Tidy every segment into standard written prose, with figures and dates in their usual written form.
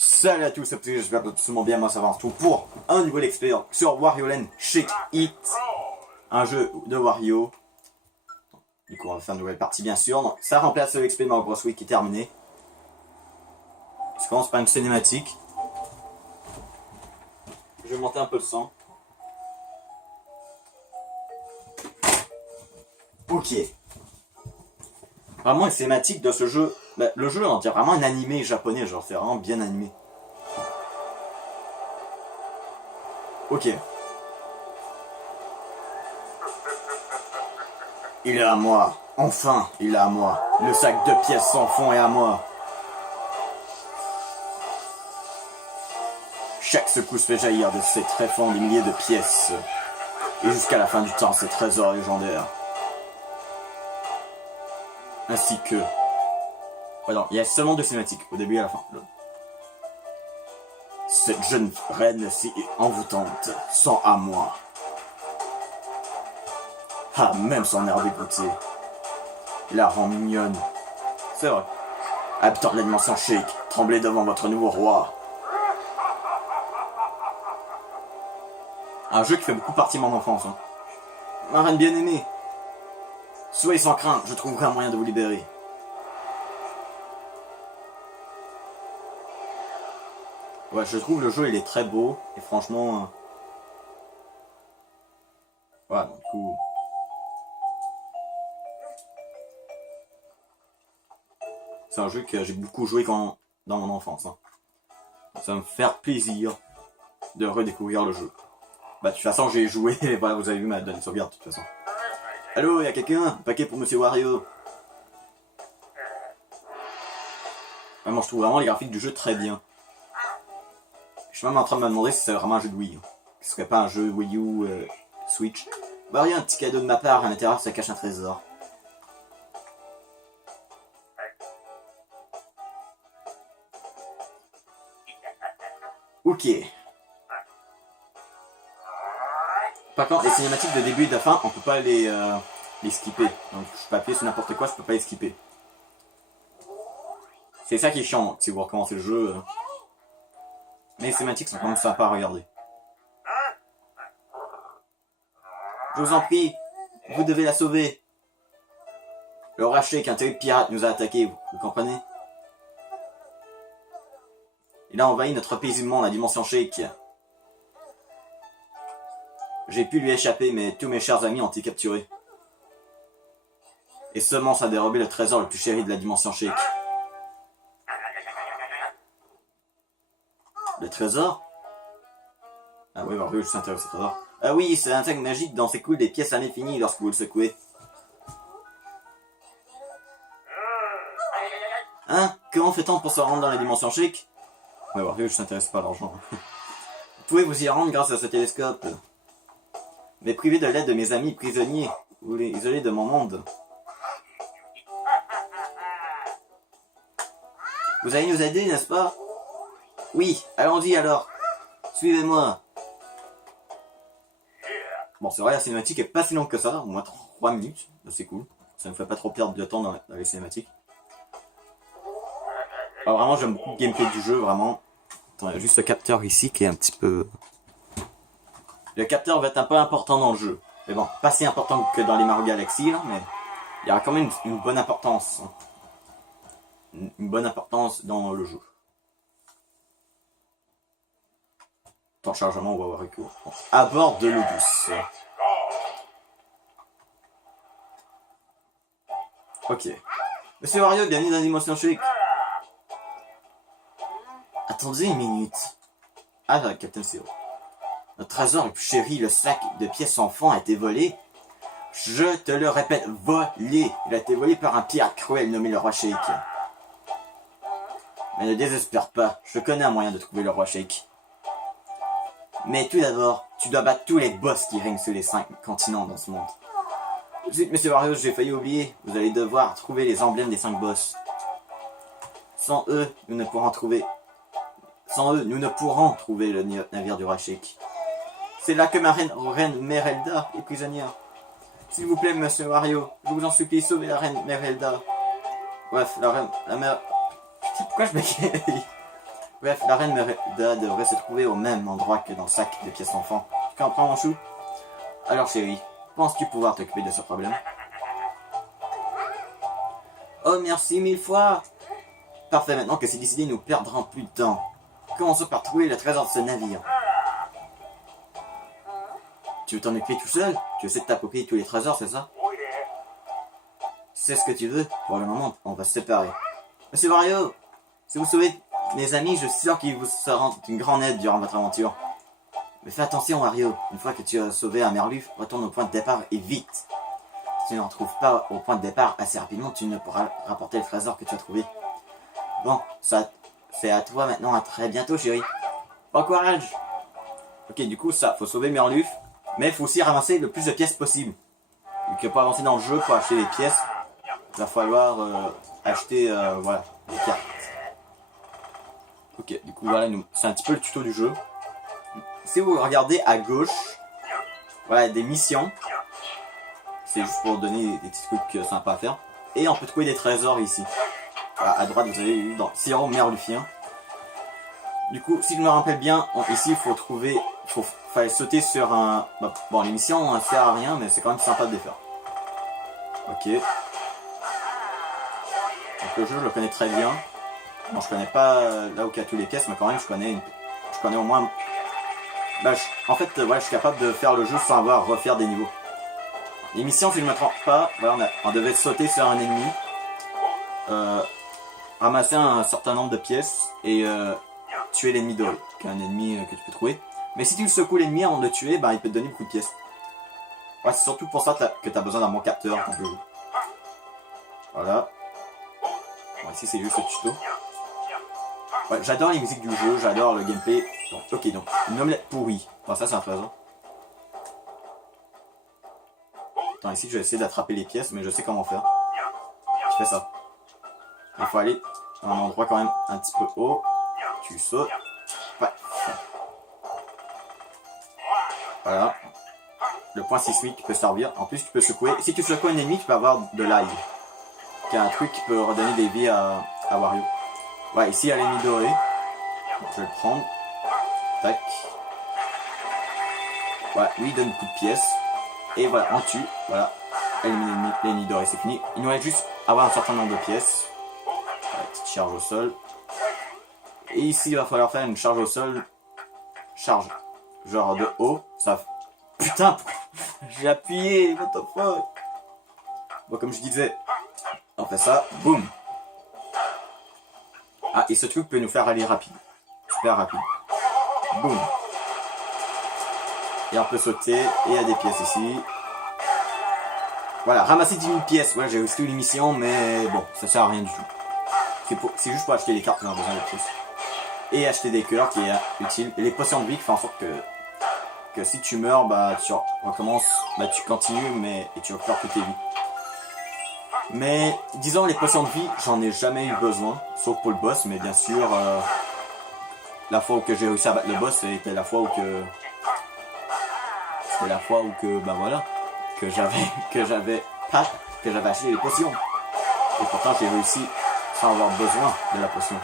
Salut à tous, c'est Petit, j'espère que tout le monde bien, moi ça va en tout pour un nouvel expert sur Wario Land Shake It, un jeu de Wario. Du coup on va faire une nouvelle partie bien sûr, donc ça remplace l'expert de Mario Bros Wii qui est terminé. Je commence par une cinématique. Je vais monter un peu le son. Ok. Vraiment une cinématique de ce jeu. Bah, le jeu on dirait vraiment un animé japonais, genre c'est vraiment bien animé. Ok. Il est à moi. Enfin, il est à moi. Le sac de pièces sans fond est à moi. Chaque secousse fait jaillir de ses tréfonds des milliers de pièces. Et jusqu'à la fin du temps, ces trésors légendaires. Ainsi que... Pardon, il y a seulement deux cinématiques, au début et à la fin. Cette jeune reine si envoûtante, sans à moi. Ah, même son air dégoûté. La rend mignonne. C'est vrai. Habitant de la dimension chic, tremblez devant votre nouveau roi. Un jeu qui fait beaucoup partie de mon enfance. Hein. Ma reine bien aimée. Soyez sans crainte, je trouverai un moyen de vous libérer. Ouais, je trouve le jeu il est très beau et franchement... Voilà, donc, du coup... C'est un jeu que j'ai beaucoup joué dans mon enfance. Hein. Ça va me faire plaisir de redécouvrir le jeu. Bah de toute façon j'ai joué, et voilà, vous avez vu ma donne sauvegarde de toute façon. Allô, y'a quelqu'un? Un paquet pour Monsieur Wario. Vraiment, je trouve vraiment les graphiques du jeu très bien. Je suis même en train de me demander si c'est vraiment un jeu de Wii. Ce serait pas un jeu Wii U Switch. Bah rien, un petit cadeau de ma part, à l'intérieur ça cache un trésor. Ok. Par contre, les cinématiques de début et de fin, on peut pas les skipper. Donc je peux appuyer sur n'importe quoi, je peux pas les skipper. C'est ça qui est chiant si vous recommencez le jeu. Mais les cinématiques sont quand même sympas à regarder. Je vous en prie, vous devez la sauver. Le rachet qu'un terrible pirate nous a attaqué, vous comprenez? Il a envahi notre paisiblement la dimension Shake. J'ai pu lui échapper, mais tous mes chers amis ont été capturés. Et seulement ça a dérobé le trésor le plus chéri de la dimension Shake. Le trésor? Ah oui, Mario, je s'intéresse au trésor. Ah oui, c'est un sac magique dont s'écoulent des pièces à l'infini lorsque vous le secouez. Hein? Comment fait-on pour se rendre dans la dimension Shake? Ouais, Mario, je s'intéresse pas à l'argent. Vous pouvez vous y rendre grâce à ce télescope. Mais privé de l'aide de mes amis prisonniers, vous les isolez de mon monde. Vous allez nous aider, n'est-ce pas? Oui, allons-y alors. Suivez-moi. Bon, c'est vrai, la cinématique est pas si longue que ça, au moins 3 minutes. C'est cool. Ça ne me fait pas trop perdre de temps dans les cinématiques. Alors, vraiment, j'aime beaucoup le gameplay du jeu, vraiment. Attends, il y a juste le capteur ici qui est un petit peu... Le capteur va être un peu important dans le jeu. Mais bon, pas si important que dans les Mario Galaxy, là, mais il y aura quand même une bonne importance. Une bonne importance dans le jeu. Temps de chargement, on va voir recours. Bon. À bord de l'eau douce. Ok. Monsieur Wario, bienvenue dans la dimension Shake. Attendez une minute. Ah, Captain Zero. Notre trésor le plus chéri, le sac de pièces sans fond, a été volé. Je te le répète, volé. Il a été volé par un pirate cruel nommé le roi Shake. Mais ne désespère pas, je connais un moyen de trouver le roi Shake. Mais tout d'abord, tu dois battre tous les boss qui règnent sur les 5 continents dans ce monde. Zut, Monsieur Wario, j'ai failli oublier. Vous allez devoir trouver les emblèmes des 5 boss. Sans eux, nous ne pourrons trouver... Sans eux, nous ne pourrons trouver le navire du roi Shake. C'est là que ma reine Merelda est prisonnière. S'il vous plaît, Monsieur Wario, je vous en supplie, sauvez la reine Merelda. Bref, la mère... Pourquoi je m'écris? Bref, la reine Merida devrait se trouver au même endroit que dans le sac de pièces d'enfant. Tu comprends, mon chou? Alors, chérie, penses-tu pouvoir t'occuper de ce problème? Oh, merci 1000 fois! Parfait, maintenant que c'est décidé, nous perdrons plus de temps. Commençons par trouver le trésor de ce navire. Tu veux t'en occuper tout seul? Tu essaies de t'approprier tous les trésors, c'est ça? C'est ce que tu veux? Pour le moment, on va se séparer. Monsieur Wario, si vous sauvez mes amis, je suis sûr qu'ils vous seront une grande aide durant votre aventure. Mais fais attention, Wario. Une fois que tu as sauvé un Merluf, retourne au point de départ et vite. Si tu ne retrouves pas au point de départ assez rapidement, tu ne pourras rapporter le trésor que tu as trouvé. Bon, ça, c'est à toi maintenant. À très bientôt, chérie. Bon courage. Ok, du coup, ça, faut sauver Merluf. Mais il faut aussi ramasser le plus de pièces possible. Vu que pour avancer dans le jeu, pour acheter les pièces, il va falloir acheter, voilà, les cartes. Ok, du coup, voilà, c'est un petit peu le tuto du jeu. Si vous regardez à gauche, voilà, des missions. C'est juste pour donner des petits trucs sympas à faire. Et on peut trouver des trésors ici. Voilà, à droite, vous avez eu dans Sirop Merlufien. Du coup, si je me rappelle bien, ici, il faut trouver... fallait sauter sur un... bon, les missions ne servent à rien, mais c'est quand même sympa de les faire. Ok. Donc le jeu, je le connais très bien. Bon, je connais pas là où il y a tous les caisses, mais quand même, je connais au moins... Bah, en fait, ouais, je suis capable de faire le jeu sans avoir à refaire des niveaux. Les missions, si je ne me trompe pas, voilà, on devait sauter sur un ennemi, ramasser un certain nombre de pièces et tuer l'ennemi doré, qui est un ennemi que tu peux trouver. Mais si tu le secoues l'ennemi avant de le tuer, bah, il peut te donner beaucoup de pièces. Ouais, c'est surtout pour ça que tu as besoin d'un bon capteur quand tu joues. Voilà. Bon, ici, c'est juste le tuto. Ouais, j'adore les musiques du jeu, j'adore le gameplay. Donc, ok, donc, une omelette pourrie. Bon, ça, c'est un trésor. Attends, ici, je vais essayer d'attraper les pièces, mais je sais comment faire. Je fais ça. Il faut aller à un endroit quand même un petit peu haut. Tu sautes. Ouais. Voilà. Le point sismique peut servir. En plus, tu peux secouer. Si tu secoues un ennemi, tu peux avoir de l'ail. Qui est un truc qui peut redonner des vies à Wario. Ouais, ici, il y a l'ennemi doré. Donc, je vais le prendre. Tac. Voilà, lui, il donne beaucoup de pièces. Et voilà, on tue. Voilà. Éliminer l'ennemi doré, c'est fini. Il nous reste juste avoir un certain nombre de pièces. Voilà, petite charge au sol. Et ici, il va falloir faire une charge au sol. Charge. Genre de haut. Ça. Putain! J'ai appuyé! What the fuck? Bon, comme je disais, on fait ça. Boum! Ah, et ce truc peut nous faire aller rapide. Super rapide. Boum! Et on peut sauter. Et il y a des pièces ici. Voilà, ramasser 10 000 pièces. Ouais, j'ai réussi l'émission, mais bon, ça sert à rien du tout. C'est juste pour acheter les cartes qu'on a besoin de plus. Et acheter des cœurs qui est utile. Et les potions de vie qui font en sorte que si tu meurs, bah tu recommences, bah tu continues, mais et tu recupères toutes tes vies. Mais disons les potions de vie, j'en ai jamais eu besoin, sauf pour le boss, mais bien sûr, la fois où que j'ai réussi à battre le boss, c'était la fois où bah voilà, que j'avais acheté les potions. Et pourtant j'ai réussi sans avoir besoin de la potion.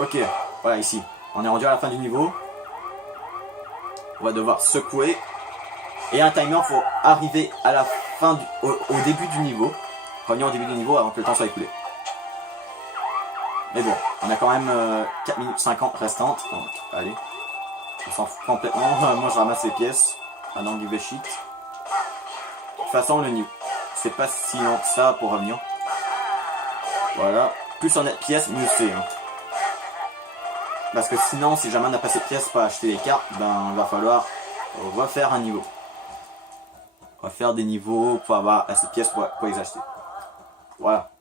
Ok, voilà ici. On est rendu à la fin du niveau. On va devoir secouer. Et un timer, faut arriver à la fin au début du niveau. Revenir au début du niveau avant que le temps soit écoulé. Mais bon, on a quand même 4 minutes 50 restantes. Donc, allez. On s'en fout complètement. Moi, je ramasse les pièces. Maintenant, du V-sheet. De toute façon, le new. C'est pas si long que ça pour revenir. Voilà. Plus on a de pièces, mieux c'est. Hein. Parce que sinon, si jamais on n'a pas cette pièce pour acheter les cartes, ben il va falloir refaire un niveau. Refaire des niveaux pour avoir assez de pièces pour les acheter. Voilà.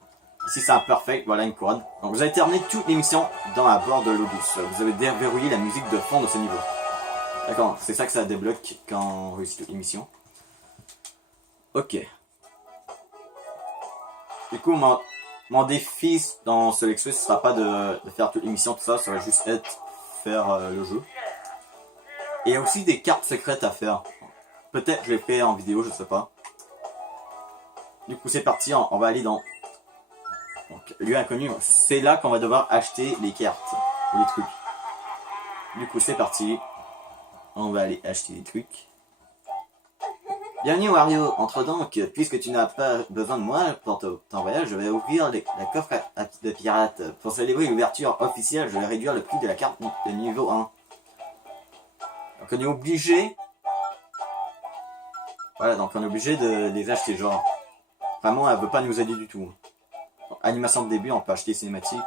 Ici c'est un perfect, voilà une couronne. Donc vous avez terminé toutes les missions dans la barre de l'eau douce. Vous avez déverrouillé la musique de fond de ce niveau. D'accord, c'est ça que ça débloque quand on réussit toutes les missions. Ok. Du coup, mon défi dans ce Let's Play, ce sera pas de faire toutes les missions, tout ça, ça va juste être faire le jeu. Et il y a aussi des cartes secrètes à faire. Peut-être je les fais en vidéo, je sais pas. Du coup c'est parti, on va aller dans Donc, lieu inconnu, c'est là qu'on va devoir acheter les cartes, les trucs. Du coup, c'est parti. On va aller acheter les trucs. Bienvenue Wario, entre donc, puisque tu n'as pas besoin de moi pour ton voyage, je vais ouvrir la coffre de pirate. Pour célébrer l'ouverture officielle, je vais réduire le prix de la carte de niveau 1. Donc on est obligé... Voilà, donc on est obligé de les acheter, genre... Vraiment, elle veut pas nous aider du tout. Animation de début, on peut acheter cinématique.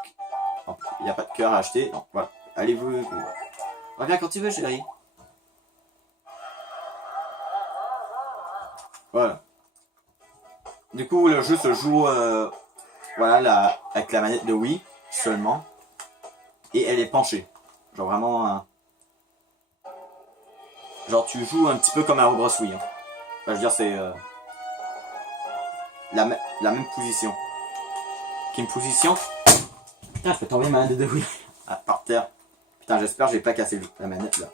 Il n'y a pas de cœur à acheter, donc voilà. Allez-vous... Reviens quand tu veux, chérie. Voilà. Du coup, le jeu se joue voilà, avec la manette de Wii seulement. Et elle est penchée. Genre vraiment... genre tu joues un petit peu comme Mario Bros Wii. Hein. Enfin, je veux dire, c'est la même position. Qui est une position... Putain, je peux tomber ma manette de Wii par terre. Putain, j'espère que j'ai pas cassé la manette là.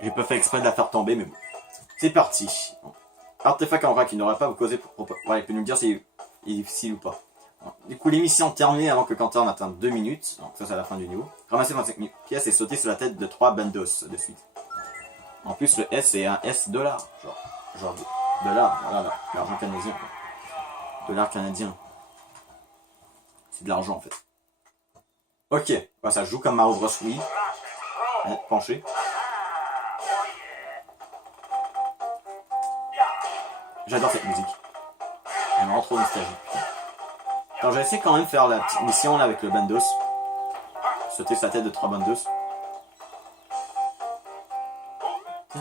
J'ai pas fait exprès de la faire tomber, mais bon. C'est parti. Artefact en vrac, il n'aura pas à vous causer pour... Voilà, il peut nous dire s'il est difficile ou pas. Du coup, l'émission terminée avant que Quentin atteigne 2 minutes. Donc ça, c'est à la fin du niveau. Ramasser 25 000 pièces et sauter sur la tête de 3 bandos de suite. En plus, le S, c'est un S dollar. Genre dollar, voilà, l'argent canadien. Dollar canadien. C'est de l'argent, en fait. Ok, bah, ça joue comme Mario Bros Wii. Penché. J'adore cette musique. Elle me rend trop nostalgique. Alors j'ai essayé quand même de faire la petite mission là avec le bandos. Sauter sa tête de 3 bandos. Je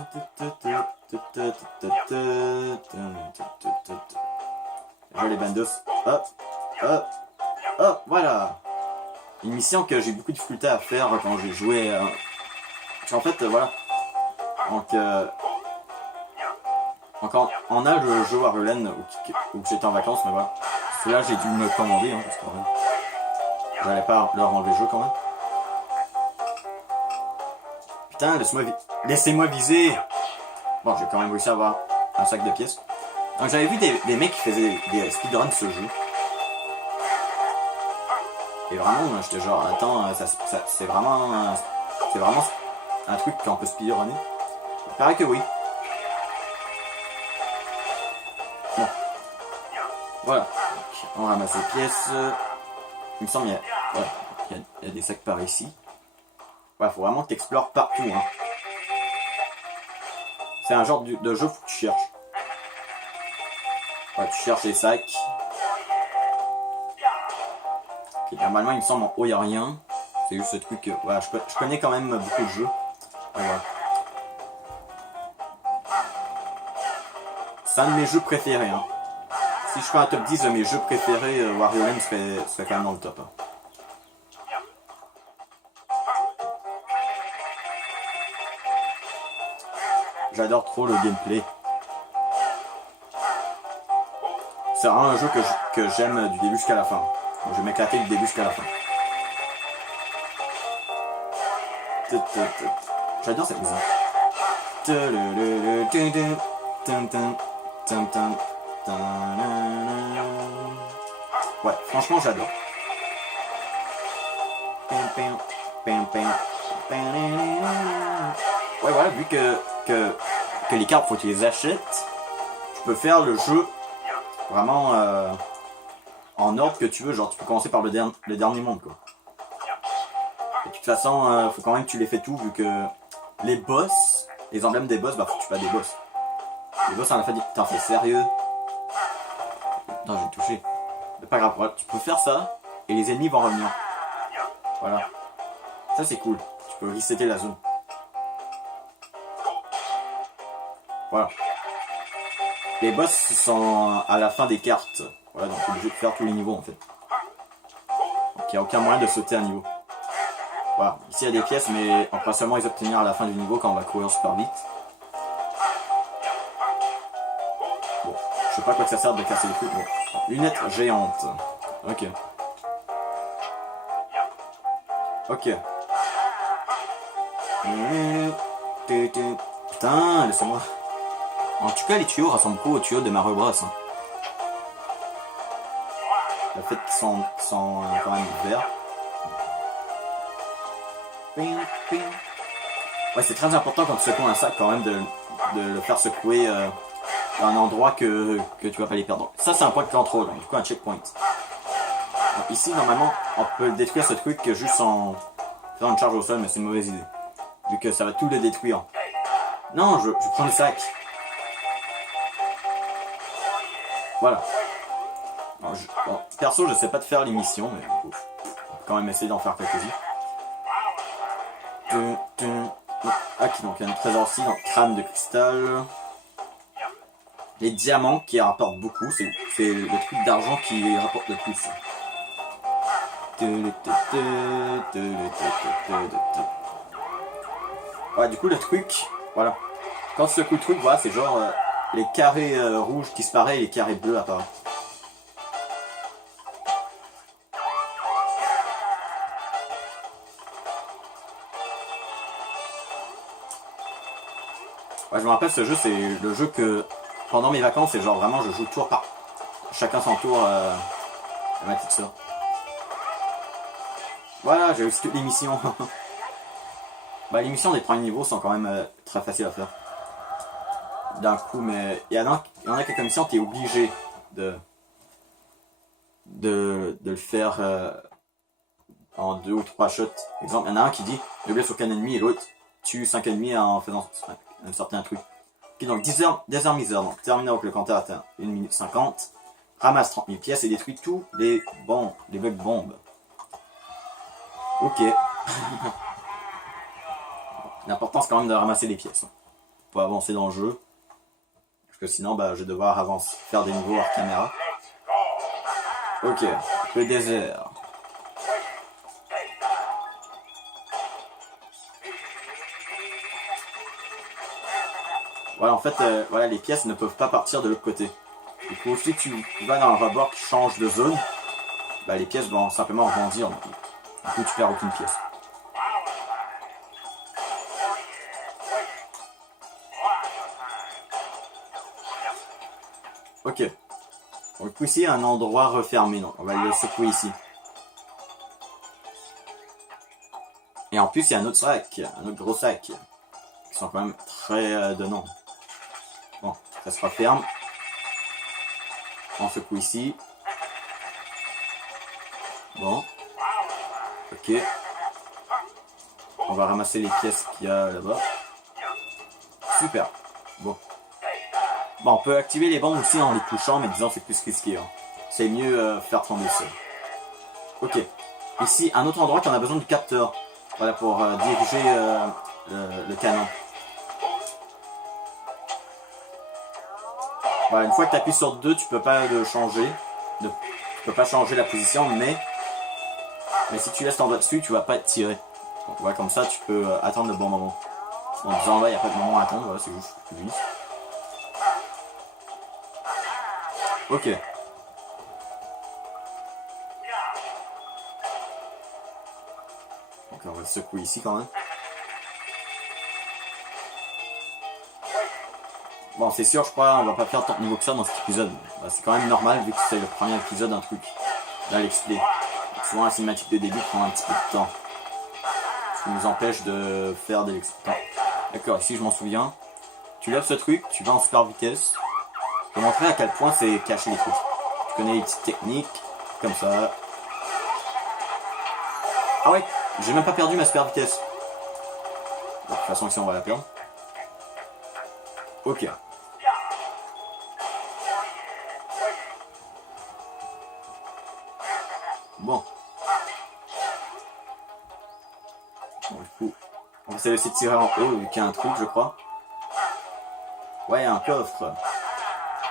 vois les bandos. Hop, hop, hop, voilà. Une mission que j'ai beaucoup de difficulté à faire quand j'ai joué. En fait, voilà. Donc, encore en âge, je joue à Relène où j'étais en vacances, mais voilà. Celui-là, j'ai dû me le commander, hein, parce que j'allais pas leur enlever le jeu quand même. Putain, laissez-moi viser. Bon, j'ai quand même réussi à avoir un sac de pièces. Donc j'avais vu des mecs qui faisaient des speedruns de ce jeu. Et vraiment, j'étais genre, attends, c'est vraiment un truc qu'on peut speedrunner. Il paraît que oui. Bon. Voilà. Donc, on ramasse les pièces. Il me semble qu'il y a des sacs par ici. Ouais, faut vraiment que tu explores partout. Hein. C'est un genre de jeu, faut que tu cherches. Ouais, tu cherches les sacs. Okay, normalement, il me semble en haut, il n'y a rien. C'est juste ce truc que... Voilà, je connais quand même beaucoup de jeux. Voilà. C'est un de mes jeux préférés. Hein. Si je fais un top 10 de mes jeux préférés, Wario Land serait quand même dans le top. Hein. J'adore trop le gameplay. C'est vraiment un jeu que j'aime du début jusqu'à la fin. Donc, je vais m'éclater du début jusqu'à la fin. J'adore cette musique. Ouais, franchement j'adore. Ouais, voilà, vu que les cartes, faut que tu les achètes, tu peux faire le jeu vraiment en ordre que tu veux. Genre, tu peux commencer par le dernier monde, quoi. Et de toute façon, faut quand même que tu les fais tout, vu que les boss, les emblèmes des boss, bah faut que tu fasses des boss. Les boss, on a fait dit, putain, c'est sérieux. Putain, j'ai touché. Mais pas grave, voilà, tu peux faire ça, et les ennemis vont revenir. Voilà. Ça, c'est cool. Tu peux resetter la zone. Voilà. Les boss sont à la fin des cartes. Voilà, donc tu es obligé de faire tous les niveaux en fait. Donc il n'y a aucun moyen de sauter un niveau. Voilà, ici il y a des pièces, mais on peut seulement les obtenir à la fin du niveau quand on va courir super vite. Bon, je sais pas à quoi ça sert de casser les trucs. Bon. Lunettes géantes. Ok. Ok. Putain, laissez-moi. En tout cas, les tuyaux ressemblent beaucoup aux tuyaux de Mario Bros. Hein. Le fait qu'ils sont quand même verts. Ouais, c'est très important quand tu secoues un sac quand même de le faire secouer à un endroit que tu vas pas les perdre. Donc, ça c'est un point de contrôle, donc, du coup un checkpoint. Donc, ici normalement on peut détruire ce truc juste en faisant une charge au sol, mais c'est une mauvaise idée. Vu que ça va tout le détruire. Non, je prends le sac. Voilà. Alors, bon, perso je sais pas de faire les missions, mais on peut quand même essayer d'en faire quelques-unes. Ok, donc il y a un trésor ici, donc crâne de cristal. Les diamants qui rapportent beaucoup, c'est le truc d'argent qui rapporte le plus. Ouais, du coup le truc, voilà. Quand tu secoues le truc, voilà, c'est genre les carrés rouges qui disparaissent et les carrés bleus apparaissent. Ouais, je me rappelle ce jeu, c'est le jeu que pendant mes vacances, c'est genre vraiment je joue tour par chacun son tour à ma petite soeur. Voilà, j'ai aussi toutes les missions. Bah, les missions des premiers niveaux sont quand même très faciles à faire. D'un coup, mais il y en a quelques missions, t'es obligé de le faire en 2 ou 3 shots. Par exemple, il y en a un qui dit ne blesse aucun ennemi et l'autre tue 5 ennemis en faisant un certain truc. Ok, donc 10 heures misère, donc terminé avec le compteur atteint 1 minute 50. Ramasse 30 000 pièces et détruit tous les blocs bombes. Ok. L'important c'est quand même de ramasser les pièces pour avancer dans le jeu. Parce que sinon bah, je vais devoir faire des niveaux hors caméra. Ok, le désert. Voilà, en fait, voilà, les pièces ne peuvent pas partir de l'autre côté. Du coup, si tu vas dans un rebord qui change de zone, bah, les pièces vont simplement rebondir. Du coup, tu perds aucune pièce. Ok. Donc, du coup, ici, un endroit refermé. Donc, on va le secouer ici. Et en plus, il y a un autre sac, un autre gros sac, qui sont quand même très donnants. Bon, ça se referme. On secoue ici. Bon. Ok. On va ramasser les pièces qu'il y a là-bas. Super. Bon. Bon, on peut activer les bombes aussi en les touchant, mais disons c'est plus risqué. Hein. C'est mieux faire tomber ça. Ok. Ici, un autre endroit qu'on a besoin du capteur. Voilà, pour diriger le canon. Voilà, une fois que tu appuies sur 2, tu peux pas le changer. Tu peux pas changer la position, mais si tu laisses ton doigt dessus, tu vas pas être tiré. Donc, voilà, comme ça, tu peux attendre le bon moment. En disant là, il n'y a pas de moment à attendre, voilà, c'est juste plus vite. Ok. Donc on va le secouer ici quand même. Bon, c'est sûr, je crois, on va pas faire tant de niveau que ça dans cet épisode. Bah, c'est quand même normal vu que c'est le premier épisode d'un truc. Là, l'expliquer. Souvent, la cinématique de début prend un petit peu de temps. Ce qui nous empêche de faire des l'expliquer. D'accord, ici je m'en souviens. Tu lèves ce truc, tu vas en super vitesse. Pour montrer à quel point c'est caché les trucs. Tu connais les petites techniques, comme ça. Ah ouais, j'ai même pas perdu ma super vitesse. De toute façon, ici on va la perdre. Ok. Bon. Bon, du coup, on va essayer de tirer en haut, vu qu'il y a un truc, je crois. Ouais, un coffre.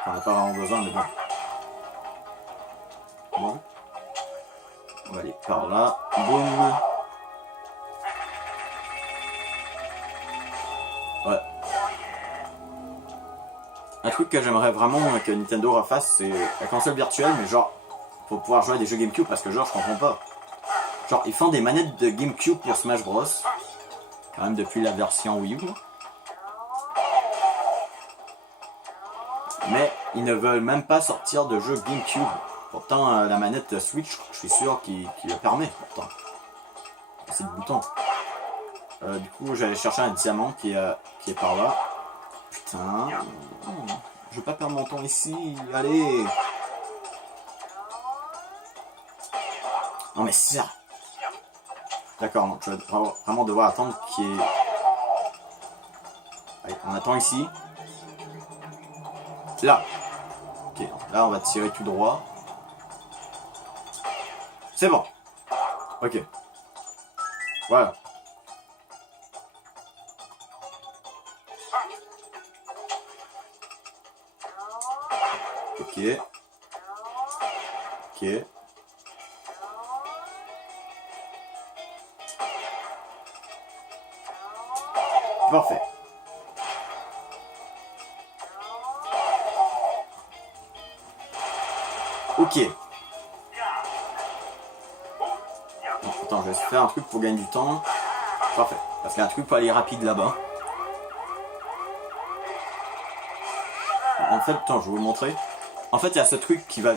On n'a pas vraiment besoin, mais bon. Bon. On va aller par là. Boum. Ouais. Un truc que j'aimerais vraiment que Nintendo refasse, c'est la console virtuelle, mais genre, pour pouvoir jouer à des jeux GameCube, parce que genre, je comprends pas. Genre, ils font des manettes de GameCube pour Smash Bros. Quand même depuis la version Wii U. Mais ils ne veulent même pas sortir de jeux GameCube Pourtant, la manette Switch, je suis sûr qu'il le permet, pourtant. C'est le bouton. Du coup, j'allais chercher un diamant qui est par là. Putain. Je vais pas perdre mon temps ici. Allez. Non mais c'est ça. D'accord, donc je vais vraiment devoir attendre qu'il y ait... Allez, on attend ici. Là. Ok, là on va tirer tout droit. C'est bon. Ok. Voilà. Ok. Ok. Parfait. Ok. Bon, attends, je vais faire un truc pour gagner du temps. Parfait. Parce qu'il y a un truc pour aller rapide là-bas. En fait, attends, je vais vous le montrer. En fait, il y a ce truc qui va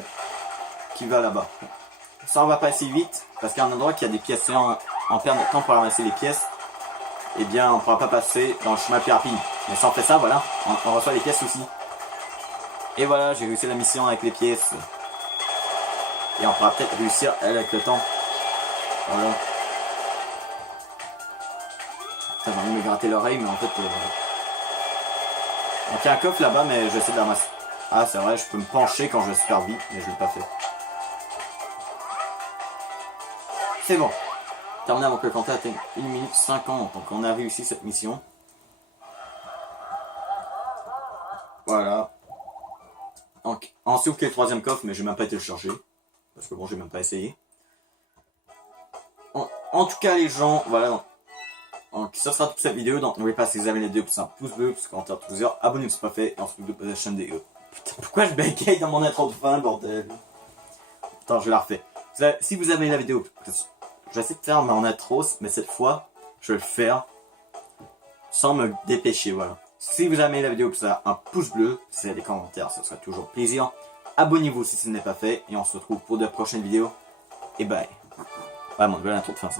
là-bas. Ça, on va passer vite. Parce qu'il y a un endroit qui a des pièces. Et en perdant de temps pour ramasser les pièces, eh bien, on ne pourra pas passer dans le chemin plus rapide. Mais si on fait ça, voilà, on reçoit les pièces aussi. Et voilà, j'ai réussi la mission avec les pièces. Et on pourra peut-être réussir elle avec le temps. Voilà. Putain, j'ai envie de me gratter l'oreille, mais en fait... Donc il y a un coffre là-bas, mais je vais essayer de la ramasser. Ah, c'est vrai, je peux me pencher quand je super vite, mais je ne l'ai pas fait. C'est bon. Terminé avant que le compteur atteigne 1 minute 50. Donc on a réussi cette mission. Voilà. Donc, ensuite que le troisième coffre, mais je vais même pas été le chercher. Parce que bon, j'ai même pas essayé. En tout cas, les gens, voilà. Donc, ça sera toute cette vidéo. Donc, n'oubliez pas, si vous avez les deux, un pouce bleu, plus commentaire, tout ça. Abonnez-vous si ce n'est pas fait. Et on se retrouve pour la chaîne des Putain, pourquoi je bégaye dans mon intro de fin, bordel? Attends, je la refais. Si vous avez la vidéo, je vais essayer de faire mon intro, mais cette fois, je vais le faire sans me dépêcher, voilà. Si vous avez aimé la vidéo, un pouce bleu, si vous avez des commentaires, ce sera toujours plaisir. Abonnez-vous si ce n'est pas fait, et on se retrouve pour de prochaines vidéos. Et bye. Ouais, mon nouvelle intro de fin, ça.